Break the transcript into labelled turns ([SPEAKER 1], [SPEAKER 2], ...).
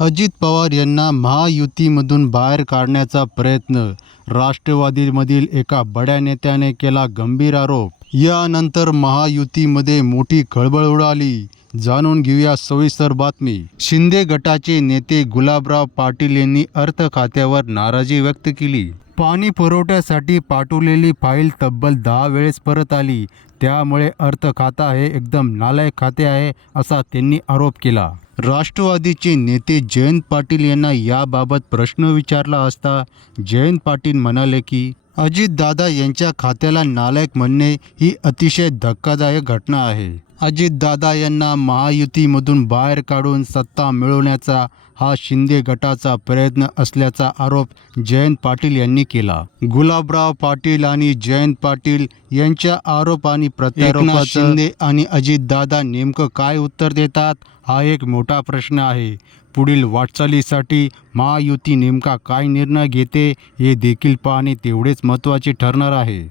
[SPEAKER 1] अजित पवार यांना महायुतीमधून बाहेर काढण्याचा प्रयत्न. राष्ट्रवादीमधील एका बड्या नेत्याने केला गंभीर आरोप. यानंतर महायुतीमध्ये मोठी खळबळ उडाली. जाणून घेऊया सविस्तर बातमी. शिंदे गटाचे नेते गुलाबराव पाटील यांनी अर्थ खात्यावर नाराजी व्यक्त केली. पाणी पुरवठ्यासाठी पाठवलेली फाईल तब्बल दहा वेळेस परत आली. त्यामुळे अर्थ खाता हे एकदम नालायक खाते आहे असा त्यांनी आरोप केला. राष्ट्रवादीचे नेते जयंत पाटील यांना याबाबत प्रश्न विचारला असता जयंत पाटील म्हणाले की अजितदादा यांच्या खात्याला नालायक म्हणणे ही अतिशय धक्कादायक घटना आहे. अजितदादा यांना महायुतीमधून बाहेर काढून सत्ता मिळवण्याचा हा शिंदे गटाचा प्रयत्न असल्याचा आरोप जयंत पाटील यांनी केला. गुलाबराव पाटील आणि जयंत पाटील यांच्या आरोप आणि प्रत्यारोपात शिंदे आणि अजितदादा नेमकं काय उत्तर देतात हा एक मोठा प्रश्न आहे. पुढील वाटचालीसाठी महायुती नेमका काय निर्णय घेते हे देखील पाहणे तेवढेच महत्त्वाचे ठरणार आहे.